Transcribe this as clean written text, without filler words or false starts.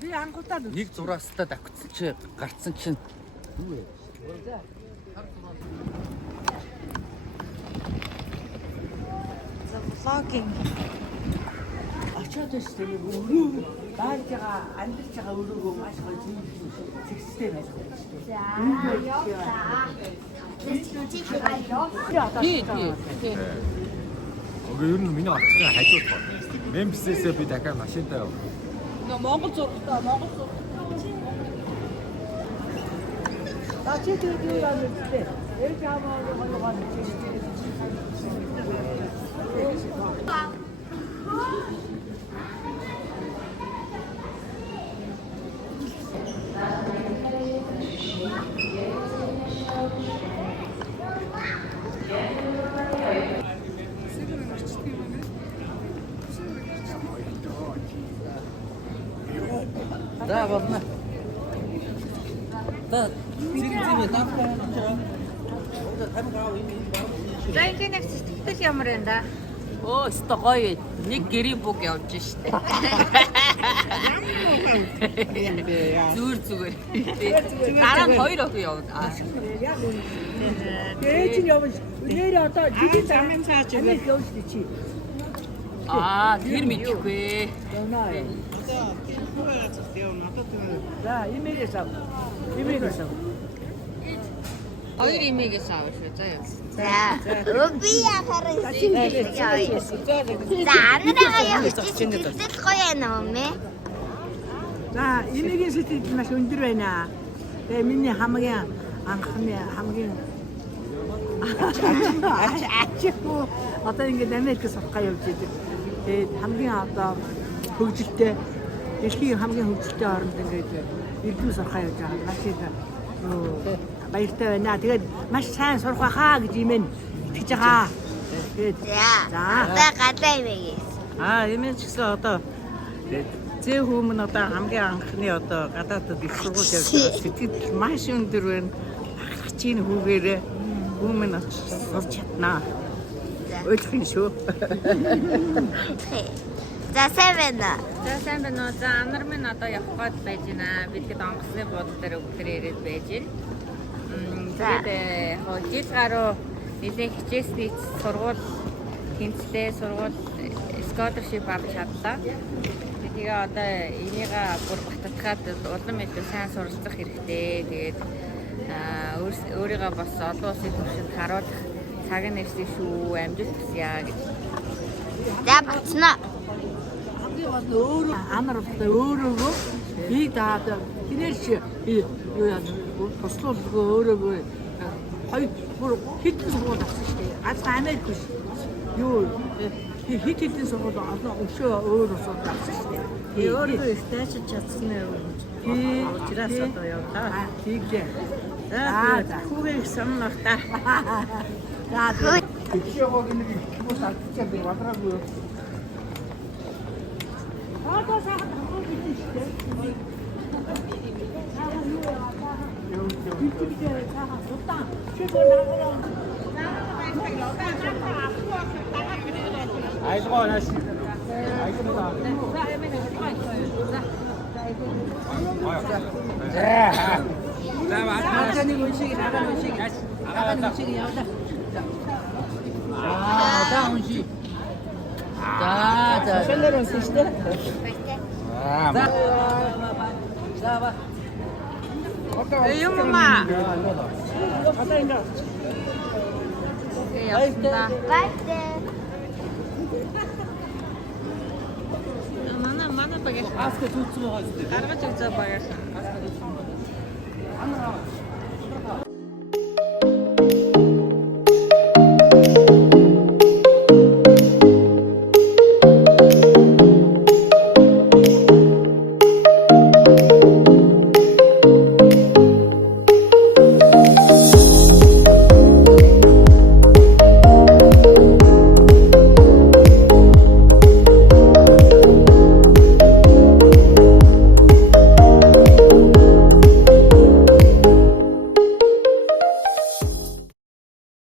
Би анхудаа нэг зураастаа давхицсан чи гарцсан чинь юу вэ? За влогинг очоод өстэй өрөө бааж байгаа амьдч байгаа өрөөгөө маш гоё зэгцтэй байж байгаа шүү дээ. Тийм. Окей, ер нь миний очихын хажууд байна. Мемфисээсээ би дахиад машинтай явав. Монгол зургатаа Тачи дүү яа мэдээ. Ээж ааваа гоё За болно. За зин давхаа. За ингэ нэг сэтгэл ямар байна да? Оо, өстой гоё. Нэг гэрийн бүг явж штэ. Зүгээр. Дараа нь хоёр охин явна. Ээж нь явж нэр одоо жигийн замын цааж явж чи. Тэр мэдхгүй. Явнаа. За, имээрээс ав. Хоёр имэгээс авах шүү. За яа. За, би яхаар За, анараа явж сэтгэл гоё нөө. За, имээгийн сэтгэл маш өндөр байна. Тэгээ миний хамгийн ачаагүй одоо ингээд Америкээс сурахаа явж идэг. Тэгээд хамгийн одоо хөгжилтэй дэлхийн хамгийн хөгжилтэй оронд ингээд эрдэнэ сурахаа явж байгаа. Маш их баяртай байна. Тэгээд маш сайн сурах байхаа гэж имэн итгэж байгаа. Тэгээд За, гадаа имээс. Имэж гэсэн одоо зээ хүмүүн одоо хамгийн анхны одоо гадаадд их сургууль явж байгаа сэтгэл маш өндөр байна. Чинь хүүгээрээ хүмүүн очиж сурч чаднаа. Ойлгох юм шүү. За, сайн байна. За сайн байна уу? За амар минь одоо явах гээд байж байна. Бид онгоцны буудлын дээр өглөө ирээд байж байна. Тэгээд жил гаруй нэлээд хичээсний сургууль тэмцлээ, сургууль scholarship авч чадлаа. Тэгээ одоо энийг бүр баталгаад улам илүү сайн суралцах хэрэгтэй. Тэгээд өөрийгөө бас олон улсын түвшинд харуулах цаг нь ирсэн шүү. Амжилт хүсье гэж. За, бацнаа. өөрөө амар өөрөөгөө би даад тэрш юу яа туслуулгүй өөрөөгөө хоёр бүр хитэн сургууль авсан шүү дээ. Аз Америк биш. Юу хитэн сургууль олон өшөө өөр усууд авсан шүү дээ. Би өөрөө их тайчж чадсан юм. Учраас одоо явлаа. Тийгээ. За, хүүгээ их соннох та. За, тийгөөг нэг хүмүүс алдчихсан би бадраагүй. Одоо сайхан хамгаалж байна шүү дээ. Айлгоо нааш. Агааны үншиг явлаа. За унши. За. Шалэр унши шүү дээ. За ба. Юм маа. Одоо ингэ. Яа. Байтэ. Манай багаж. Аска түүцсэн байгаа зү. Гаргаж үзээ багаж. Амраа.